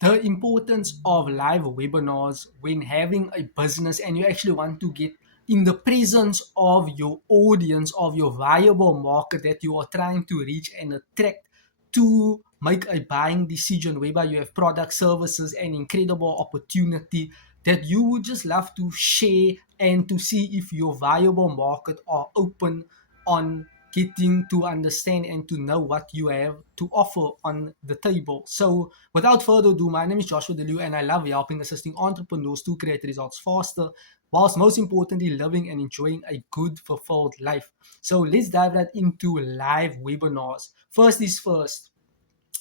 the importance of live webinars when having a business and you actually want to get in the presence of your audience, of your viable market that you are trying to reach and attract to make a buying decision, whereby you have product, services, and incredible opportunity that you would just love to share and to see if your viable market are open on getting to understand and to know what you have to offer on the table. So without further ado, my name is Joshua Delu and I love helping assisting entrepreneurs to create results faster, whilst most importantly living and enjoying a good fulfilled life. So let's dive right into live webinars. First is first,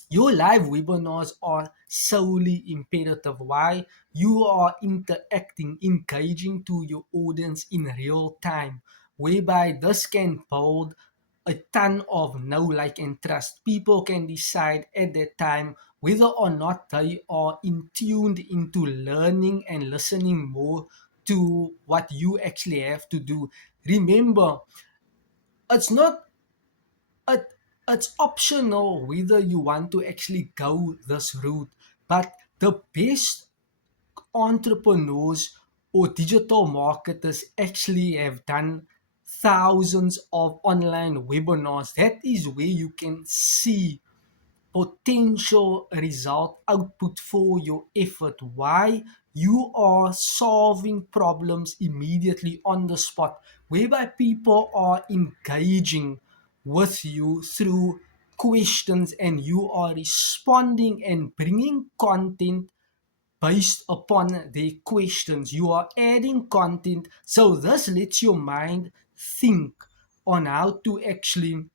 your live webinars are solely imperative. Why? You are interacting, engaging to your audience in real time, whereby this can build a ton of know, like, and trust. People can decide at that time whether or not they are in tuned into learning and listening more to what you actually have to do. Remember, it's not it, it's optional whether you want to actually go this route, but the best entrepreneurs or digital marketers actually have done thousands of online webinars. That is where you can see potential result output for your effort. Why? You are solving problems immediately on the spot, whereby people are engaging with you through questions and you are responding and bringing content based upon their questions. You are adding content, so this lets your mind think on how to actually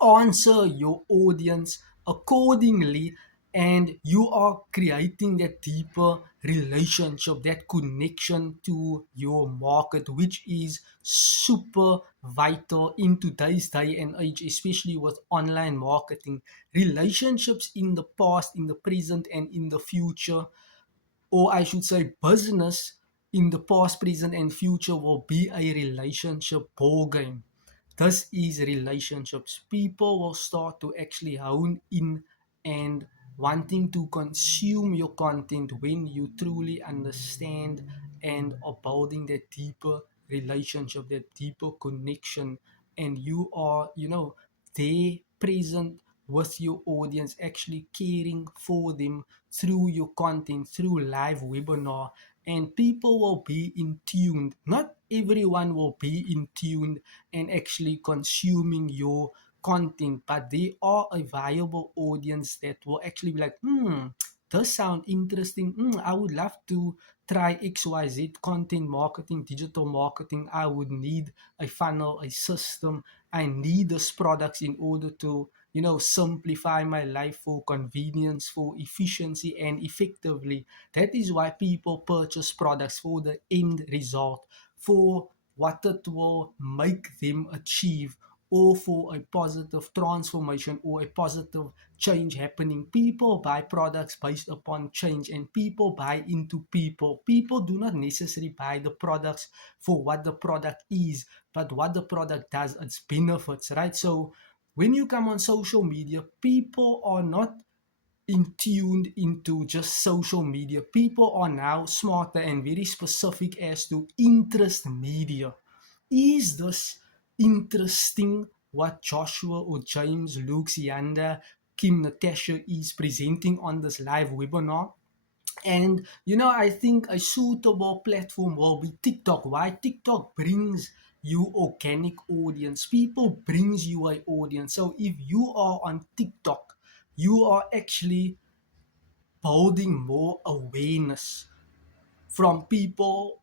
answer your audience accordingly, and you are creating that deeper relationship, that connection to your market, which is super vital in today's day and age, especially with online marketing. Relationships in the past, in the present, and in the future, or I should say business in the past, present, and future, will be a relationship ball game. This is relationships. People will start to actually hone in and wanting to consume your content when you truly understand and are building that deeper relationship, that deeper connection, and you are, there present with your audience, actually caring for them through your content, through live webinar, and people will be in tuned. Not everyone will be in tuned and actually consuming your content, but they are a viable audience that will actually be like, does sound interesting. I would love to try XYZ content marketing, digital marketing. I would need a funnel, a system. I need those products in order to, simplify my life for convenience, for efficiency, and effectively. That is why people purchase products for the end result, for what it will make them achieve, or for a positive transformation or a positive change happening. People buy products based upon change, and people buy into people. People do not necessarily buy the products for what the product is, but what the product does, its benefits, right? So when you come on social media, people are not in tuned into just social media. People are now smarter and very specific as to interest media. Is this interesting what Joshua or James, Luke, Sianda, Kim, Natasha is presenting on this live webinar? And I think a suitable platform will be TikTok. Why? TikTok brings you organic audience. People brings you a audience. So if you are on TikTok, you are actually building more awareness from people,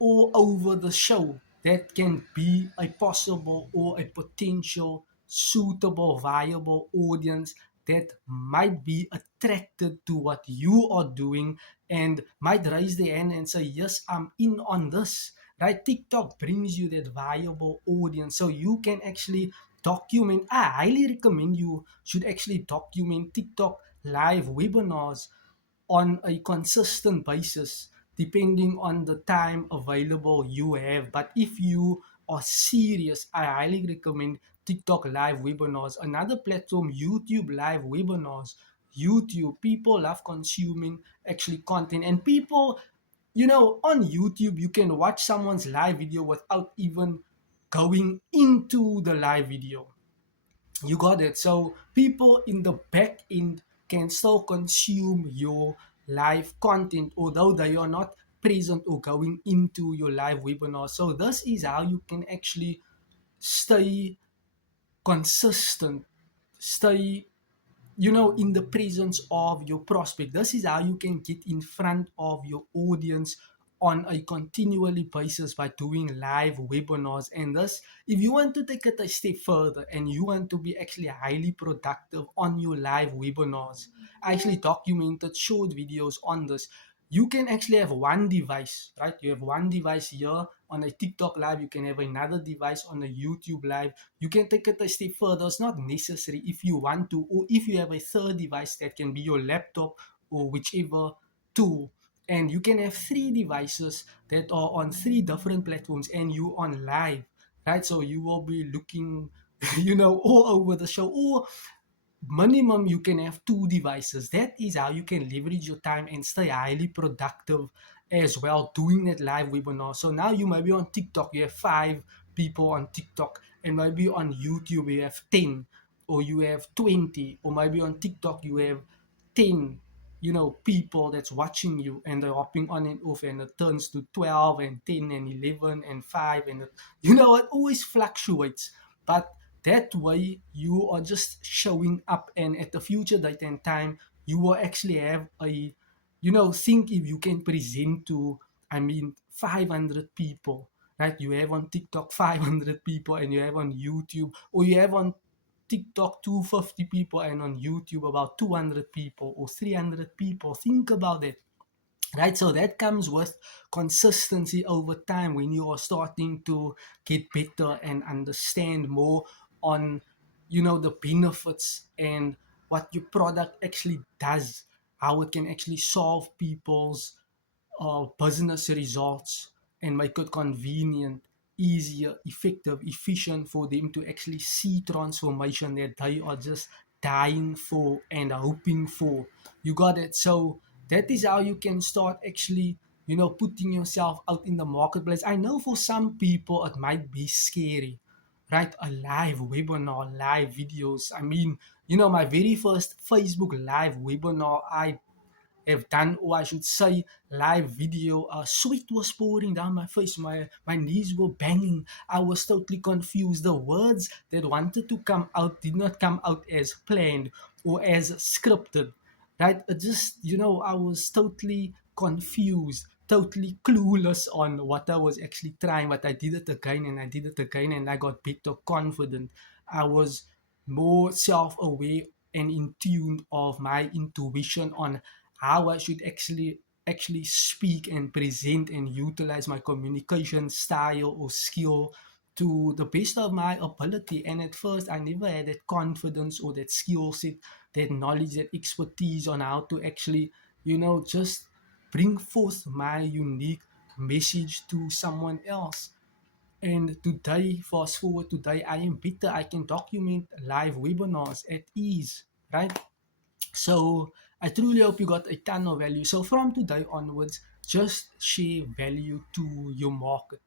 all over the show, that can be a possible or a potential suitable, viable audience that might be attracted to what you are doing and might raise their hand and say, yes, I'm in on this. Right? TikTok brings you that viable audience. So you can actually document. I highly recommend you should actually document TikTok live webinars on a consistent basis depending on the time available you have. But if you are serious, I highly recommend TikTok live webinars. Another platform, YouTube live webinars. YouTube. People love consuming actually content, and people, on YouTube, you can watch someone's live video without even going into the live video. You got it. So people in the back end can still consume your live content, although they are not present or going into your live webinar. So this is how you can actually stay consistent, stay in the presence of your prospect. This is how you can get in front of your audience on a continually basis by doing live webinars. And this, if you want to take it a step further and you want to be actually highly productive on your live webinars, I actually documented short videos on this. You can actually have one device, right? You have one device here on a TikTok live, you can have another device on a YouTube live. You can take it a step further. It's not necessary if you want to, or if you have a third device that can be your laptop or whichever tool. And you can have three devices that are on three different platforms and you on live, right? So you will be looking, all over the show. Or minimum you can have two devices. That is how you can leverage your time and stay highly productive as well doing that live webinar. So now you might be on TikTok, you have 5 people on TikTok, and maybe on YouTube you have 10, or you have 20, or maybe on TikTok you have 10, people that's watching you, and they're hopping on and off, and it turns to 12 and 10 and 11 and 5, and it always fluctuates. But that way you are just showing up, and at the future date and time you will actually have a, think if you can present to, 500 people, right? You have on TikTok 500 people, and you have on YouTube, or you have on TikTok 250 people, and on YouTube about 200 people or 300 people. Think about it, right? So that comes with consistency over time when you are starting to get better and understand more on, the benefits and what your product actually does, how it can actually solve people's business results and make it convenient, easier, effective, efficient for them to actually see transformation that they are just dying for and hoping for. You got it? So that is how you can start actually, putting yourself out in the marketplace. I know for some people it might be scary, right? A live webinar, live videos. My very first Facebook live webinar I have done, or I should say live video, sweat was pouring down my face, my knees were banging, I was totally confused. The words that wanted to come out did not come out as planned or as scripted, right? It just, I was totally confused, totally clueless on what I was actually trying. But I did it again and I did it again, and I got better confident. I was more self-aware and in tune of my intuition on how I should actually speak and present and utilize my communication style or skill to the best of my ability. And at first I never had that confidence or that skill set, that knowledge, that expertise on how to actually, just bring forth my unique message to someone else. And today, fast forward today, I am better. I can document live webinars at ease, right? So I truly hope you got a ton of value. So from today onwards, just share value to your market.